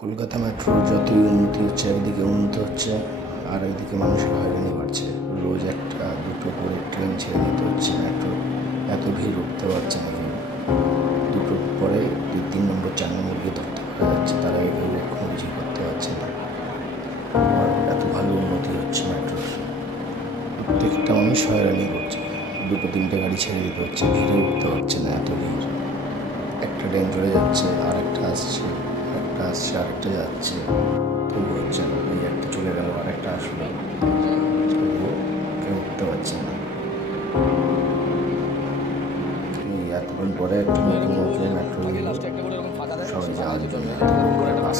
কলকাতা মেট্রোর যতই উন্নতি হচ্ছে, একদিকে উন্নতি হচ্ছে আর একদিকে মানুষের হয়রানি বাড়ছে। রোজ একটা দুটো করে ট্রেন ছেড়ে দিতে হচ্ছে। মেট্রো এত ভিড় উঠতে পারছে না কেউ। দুটোর পরে 2-3 নম্বর 4 নম্বর গিয়ে ধরতে পারা যাচ্ছে, তারা কেউ কোনো কিছু করতে পারছে না। আর এত ভালো উন্নতি হচ্ছে মেট্রোর, প্রত্যেকটা মানুষ হয়রানি করছে। 2-3টে গাড়ি ছেড়ে দিতে হচ্ছে, ভিড়ে উঠতে পারছে না, এত ভিড়। একটা ট্রেন চলে যাচ্ছে, আরেকটা আসছে, একটা আসছে, আরেকটা যাচ্ছে, তবু হচ্ছে না। এই একটা চলে গেল, আরেকটা আসলো, তবুও কেউ উঠতে পারছে না। এই এতদিন পরে একটা নতুন নতুন মেট্রো সবাই যাওয়ার জন্য এত করে বাস